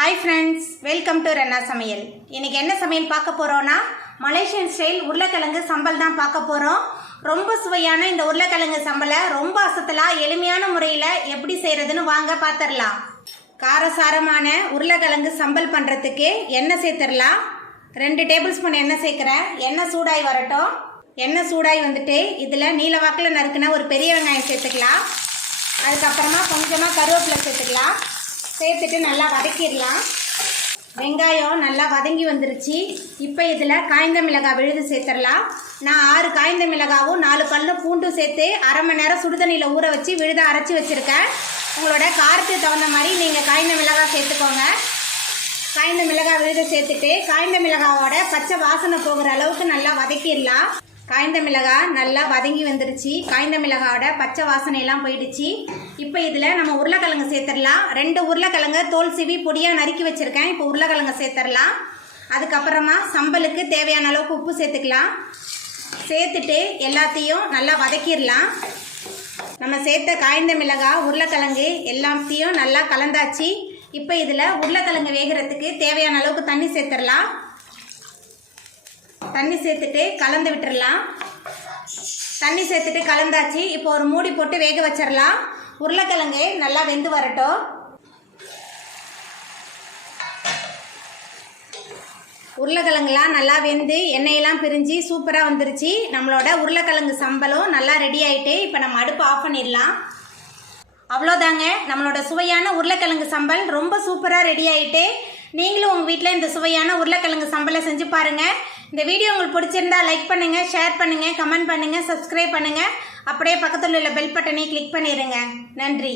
Hi friends, welcome to Renna Samayal. இன்னைக்கு என்ன சமையல் பார்க்க போறோம்னா மலேசியன் ஸ்டைல் உருளைக்கிழங்கு சம்பல் தான் பார்க்க போறோம். ரொம்ப சுவையான இந்த உருளைக்கிழங்கு சம்பலை ரொம்ப அசத்தலா எளிமையான முறையில் எப்படி செய்யறதுன்னு வாங்க பார்த்துடலாம். காரசாரமான உருளைக்கிழங்கு சம்பல் பண்ணுறதுக்கு எண்ணெய் சேர்த்துடலாம். 2 டேபிள் ஸ்பூன் எண்ணெய் சேர்க்குறேன். எண்ணெய் சூடாகி வரட்டும். எண்ணெய் சூடாகி வந்துட்டு இதில் நீல வாக்கில் நறுக்குன ஒரு பெரிய வெங்காயம் சேர்த்துக்கலாம். அதுக்கப்புறமா கொஞ்சமாக கருவேப்பிலை சேர்த்துக்கலாம். சேர்த்துட்டு நல்லா வதக்கிடலாம். வெங்காயம் நல்லா வதங்கி வந்துருச்சு. இப்போ இதில் காய்ந்த மிளகாய் விழுது சேர்த்துடலாம். நான் 6 காய்ந்த மிளகாவும் 4 பல்லு பூண்டும் சேர்த்து அரை மணி நேரம் சுடுதண்ணியில் ஊற வச்சு விழுதை அரைச்சி வச்சுருக்கேன். உங்களோட காரத்துக்கு தகுந்த மாதிரி நீங்கள் காய்ந்த மிளகாய் சேர்த்துக்கோங்க. காய்ந்த மிளகாய் விழுதை சேர்த்துட்டு காய்ந்த மிளகாவோட பச்சை வாசனை போகிற அளவுக்கு நல்லா வதக்கிடலாம். காய்ந்த மிளகாய் நல்லா வதங்கி வந்துருச்சு. காய்ந்த மிளகாயோட பச்சை வாசனையெல்லாம் போயிடுச்சு. இப்போ இதில் நம்ம உருளைக்கிழங்கு சேர்த்துடலாம். 2 உருளைக்கிழங்கு தோல் சீவி பொடியாக நறுக்கி வச்சுருக்கேன். இப்போ உருளைக்கிழங்கு சேர்த்துடலாம். அதுக்கப்புறமா சம்பலுக்கு தேவையான அளவுக்கு உப்பு சேர்த்துக்கலாம். சேர்த்துட்டு எல்லாத்தையும் நல்லா வதக்கிடலாம். நம்ம சேர்த்த காய்ந்த மிளகாய் உருளைக்கிழங்கு எல்லாத்தையும் நல்லா கலந்தாச்சு. இப்போ இதில் உருளைக்கிழங்கு வேகிறதுக்கு தேவையான அளவுக்கு தண்ணி சேர்த்துடலாம். தண்ணி சேர்த்துட்டு கலந்து விட்டுடலாம். தண்ணி சேர்த்துட்டு கலந்தாச்சு. இப்போ ஒரு மூடி போட்டு வேக வச்சிடலாம். உருளைக்கிழங்கு நல்லா வெந்து வரட்டும். உருளைக்கிழங்குலாம் நல்லா வெந்து எண்ணெயெல்லாம் பிரிஞ்சு சூப்பராக வந்துருச்சு. நம்மளோட உருளைக்கிழங்கு சம்பலும் நல்லா ரெடி ஆகிட்டு இப்போ நம்ம அடுப்பு ஆஃப் பண்ணிடலாம். அவ்வளோதாங்க, நம்மளோட சுவையான உருளைக்கிழங்கு சம்பல் ரொம்ப சூப்பராக ரெடி ஆகிட்டு. நீங்களும் உங்கள் வீட்டில் இந்த சுவையான உருளைக்கிழங்கு சம்பலை செஞ்சு பாருங்கள். இந்த வீடியோ உங்களுக்கு பிடிச்சிருந்தா லைக் பண்ணுங்கள், ஷேர் பண்ணுங்கள், கமெண்ட் பண்ணுங்கள், சப்ஸ்கிரைப் பண்ணுங்கள். அப்படியே பக்கத்தில் உள்ள பெல் பட்டனை கிளிக் பண்ணிடுங்க. நன்றி.